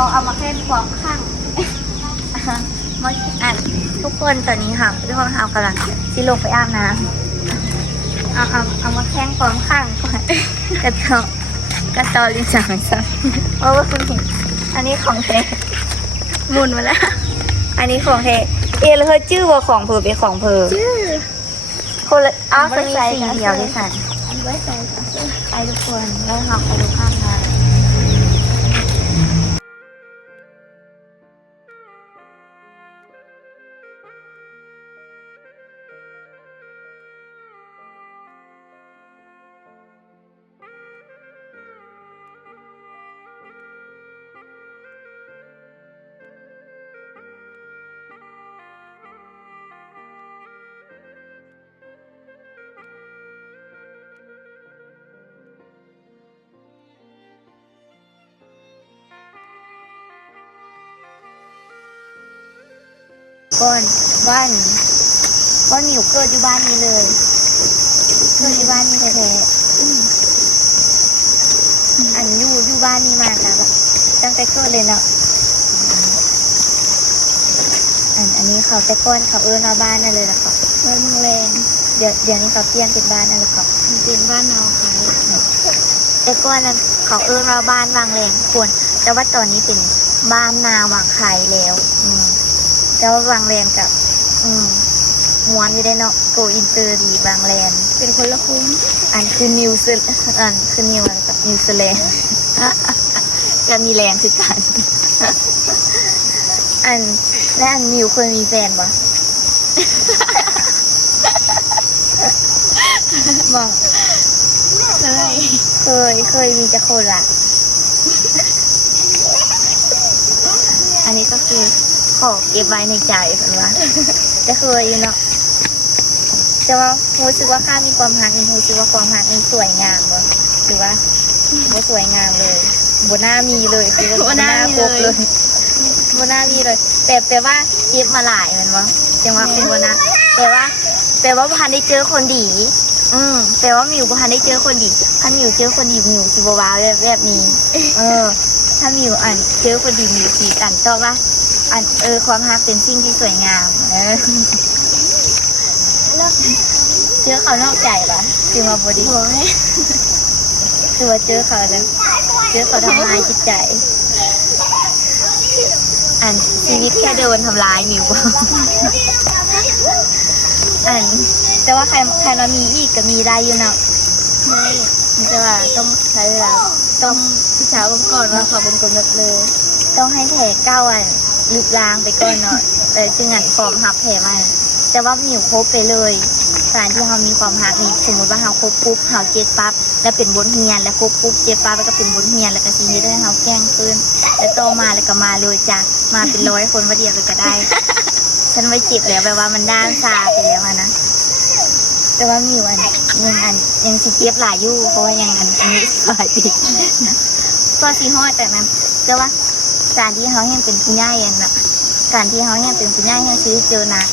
เขาเอามาแค่ความข้างมาทุกคนตอนนี้ค่ะทุกคนเอากำลังสิลงไปอาบน้ำเอามาแข้งความข้างก่อนกระตอลิจังซะเพราะว่าคุณเห็นอันนี้ของเทหมุนมาแล้วอันนี้ของเทแล้วเธอชื่อว่าของเพอเป็นของเพอชื่อคนละจะมีสีเดียวด้วยกันอันไว้ใส่ไปทุกคนแล้วเราไปดูข้างในบ้านอยู่เกิดอยู่บ้านนี้เลยเกิดอยู่บ้านนี้แท้ๆอันอยู่บ้านนี้มาจ้ะแบบตั้งแต่เกิดเลยเนาะอันนี้เขาแต่ก้อนเขามาบ้านนั่นเลยละก็บ้านเมืองแรงเดี๋ยวนี้เขาเปลี่ยนเป็นบ้านนั่นเลยก็เป็นบ้านนาวขายแต่ก้อนนั้นเขามาบ้านวางแรงควรแต่ว่าตอนนี้เป็นบ้านนาวางไข่แล้วแต่ว่าวางแรงกับม้วนอยู่ได้เนาะโกอินเตอร์ดีบางแลนเป็นคนละคุ้มอันคือนิวซีกับนิวซีแลนด์จะมีแลนด์คือกันและอันนิวเคยมีแฟนปะบอกเคยมีจะคนละอันนี้ก็คือขอเก็บไว้ในใจเห็นไหมจะเคยอยู่เนาะแต่ว่ารู้สึกว่าข้ามีความหักนี่รู้สึกว่าความหักนี่สวยงามวะหรือว่าสวยงามเลยบนหน้ามีเลยคือบนหน้าครบเลยบนหน้ามีเลยแต่ว่าเก็บมาหลายมันวะจังว่าเป็นบนหน้าแต่ว่าพันได้เจอคนดีแต่ว่ามิวพันได้เจอคนดีพันมิวเจอคนดีมิวสิบว้าวแบบนี้ถ้ามิวเจอคนดีมิวสีกันต่อว่าความรักเป็นสิ่งที่สวยงามเจอเขานอกใจปะคือมาบดีคือว่าเจอเขาแล้วเจอเขาทำลายจิตใจชีวิตแค่โดนทำลายมิวแต่ว่าใครเรามีอีกก็มีได้อยู่เนาะไม่แต่ว่าต้องใช้เวลาต้องศึกษาก่อนว่าเขาเป็นคนแบบเลยต้องให้แผลลึกล้างไปก่อนเนาะแต่จึงพร้อมหับแผลมันแต่ว่ามิวคบไปเลยการที่เรามีความหักนี่สมมติว่าเราคบปุ๊บเราเจ็บปั๊บแล้วเป็นบทเรียนแล้วคบปุ๊บเจ็บปั๊บแล้วก็เป็นบทเรียนแล้วก็ทีนี้ได้เราแกล้งขึ้นแล้วโตมาแล้วก็มาเลยจ้ะมาเป็น100 คนวันเดียวเลยก็ได้ ฉันไม่เจ็บแล้วแปลว่ามันด้านซาไปแล้วนะแต่ว่ามิวยังสิเจ็บหลายอยู่เพราะว่ายังอันนี้สายติดก็สีห้อยแต่นั้นแต่ว่าการที่เขายังเป็นผู้ใหญ่นะการที่เขายังเป็นผู้ใหญ่ยังซื้อเจอนัก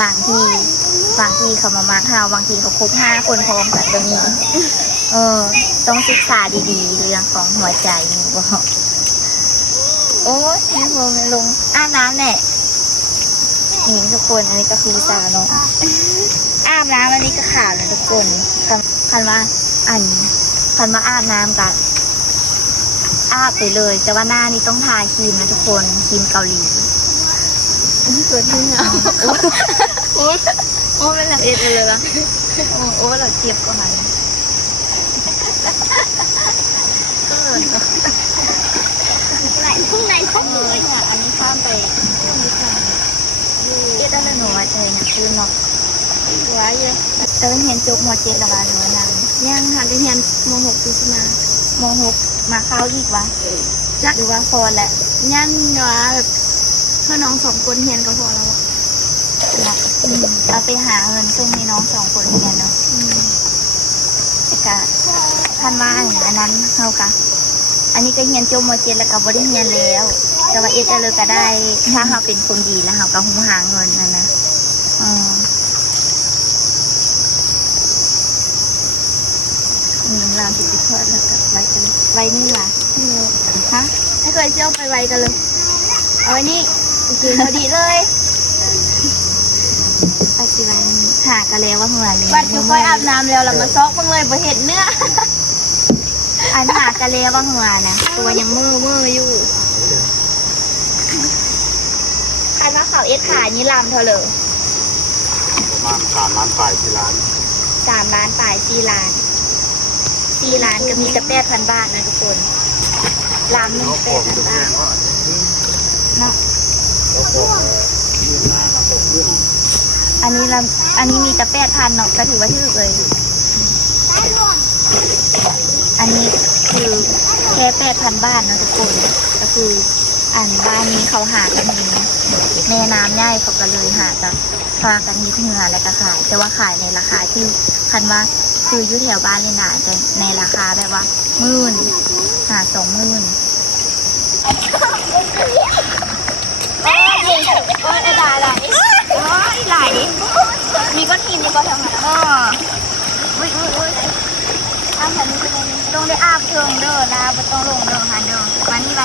บางทีเขามาเขาบางทีเขาคบ5 คนพร้อมกันก็มีต้องศึกษาดีๆเรื่องของหัวใจบอกโอ้ยแม่โหไม่ลงอาบน้ำแน่นี่ทุกคนอันนี้ก็คือสาวน้องอาบน้ำอันนี้ก็ขาวเลยทุกคนคันว่าอาบน้ำกับอาบไปเลยแต่ว่าหน้านี้ต้องทาครีมนะทุกคนครีมเกาหลีเกิดที่เนี่ยโอ้เป็นแบบเอ็ดเลยละโอ้เราเจ็บกว่าไหนข้างในเขาเลยอันนี้ข้ามไปเอ็ดอะไรหนูมาเจอเนี่ยคือเนาะว้ายเลยแต่เป็นเห็นจุกมอเจ็ดละวันหนูนั่งยังหันไปเห็นม.6 ปีม.6 มาเข้าอีกวะหรือว่าพอแหละยันเนาะแบบเพื่อน้อง2 คนเรียนก็พอแล้วเอาไปหาเงินส่งให้น้อง2 คนเรียนเนาะแต่กะท่านว่าอันนั้นเขากะอันนี้ก็เรียนจบม.7แล้วก็บ่ได้เรียนแล้วแต่ว่าเลยก็ได้ถ้าเขาเป็นคนดีแล้วเขาก็หาเงินนั่นนะ มีลามติดทอดแล้วก็ไว้กันไว้นี่ล่ะฮะให้เคยเจียวไปไว้กันเลยเอาไว้นี่โอเคพอดีเลยปัจจุบันหากันแล้วว่าเมื่อไรบัดอยู่ค่อยอาบน้ำแล้วเรามาซอกบ้างเลยบ่เห็นเนื้ออันหากันแล้วว่าเมื่อนะตัวยังมืออยู่อันว่าเขาเอ็ดขายนี่ลำเท่าเลย ประมาณ3 ล้านฝ่ายที่ร้าน 3 ล้านปลาย4 ล้านก็มีแต่8,000 บาทนะทุกคนลำหนึ่ง8,000 บาทเนาะ แล้วก็ยืนหน้ามาผมเรื่อง อันนี้มีแต่8,000เนาะก็ถือว่าถูกเลย อันนี้คือแค่8,000 บาทนะทุกคนก็คืออันบ้านนี้เขาหากันเองแม่น้ำใหญ่เขาก็เลยหาจะพากันมีเนื้ออะไรก็ขาย แต่ว่าขายในราคาที่คันว่าคืออยู่แถวบ้านเลยนะแต่ในราคาแบบว่าหา20,000แม่ดิโอ้ยด่าไหลโอ้ยไหลมีก้อนหินอยู่ก้อนทางนั้นอ๋ออุ้ยอาบแบบนี้เป็นต้องได้อาบเชิงเด้อนะไม่ต้องลงเด้อหันเด้อมานี่ไป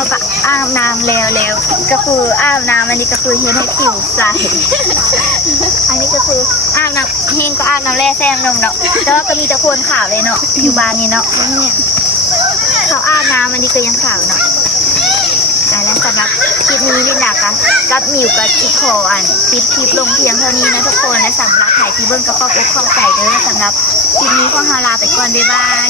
เขาก็อาบน้ำแล้วก็คืออาบน้ำอันนี้ก็คือเฮ็ดให้ผิวใส อันนี้ก็คืออาบน้ำเฮงก็อาบน้ำแร่แซมนมเนาะแต่ว่าก็มีแต่คนขาวเลยเนาะอยู่บ้านนี้เนาะเนี่ยเขาอาบน้ำอันนี้ก็ยังขาวเนาะและสำหรับคลิปนี้ลินดากับมิวกับจิขอปิดคลิปลงเพียงเท่านี้นะทุกคนและสำหรับถ่ายที่เบิ้งก็ขอบอกเข้าใจเด้อสำหรับคลิปนี้ขอลาไปก่อนบ๊ายบาย